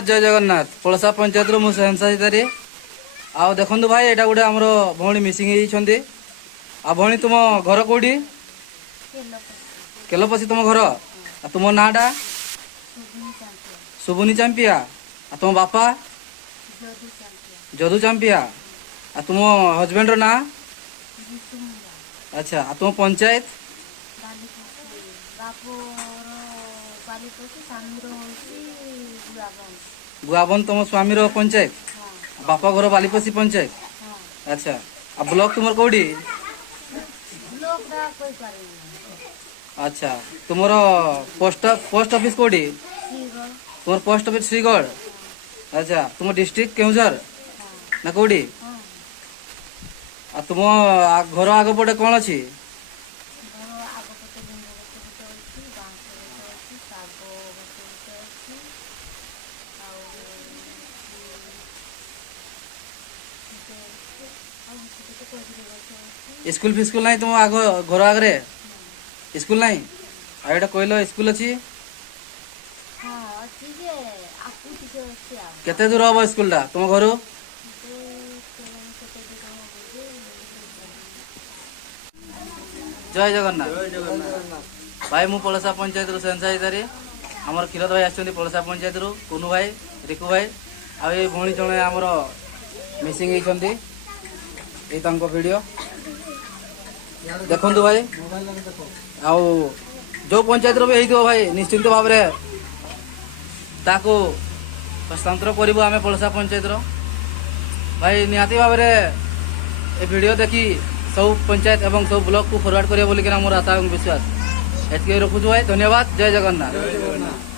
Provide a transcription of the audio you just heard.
जय जगन्नाथ पलसा पंचायत रु मुहसा हितारी आ देखु भाई एटा गोटे आमर भौणी मिसिंग होती आ भौणी तुम घर कौटी केलपसी तुम घर आ तुम नाटा शुभुनी चांपिया आ तुम बापा जदू चांपिया आ तुम हजबैंड रो ना अच्छा आ तुम पंचायत गुआबन तुम स्वामी रो पंचायत बापा घर बालीपसी पंचायत अच्छा आ ब्लॉक तुम कौटी अच्छा तुम पोस्ट ऑफिस कौटी तुम पोस्ट ऑफिस श्रीगढ़ अच्छा तुम डिस्ट्रिक्ट केउझर ना कौटी आ तुम घर आग पटे कौन अच्छी स्कूल फिस्कुल नहीं तुम आग घर आगे स्कूल नहीं आटा कहल स्कूल अच्छी केते दूर हम स्कूल टा तुम घर जय जगन्नाथ भाई मु पलसा पंचायत रु सेंसा हितारी आमर क्षीरद भाई आछन पलसा पंचायत रु कुनु भाई रिकु भाई आ भौणी जड़े आमर मिसिंग होती वीडियो देखु भाई आउ जो पंचायत रो भी भाई निश्चिंत भाव ताकू हस्तांतर करूँ आम पलसा पंचायत रो भाई निहाती भाव ए वीडियो देखी सब पंचायत एवं सब ब्लॉक को फॉरवर्ड करिए बोलिक मोर आशा और विश्वास एत रखुछु भाई धन्यवाद जय जगन्नाथ।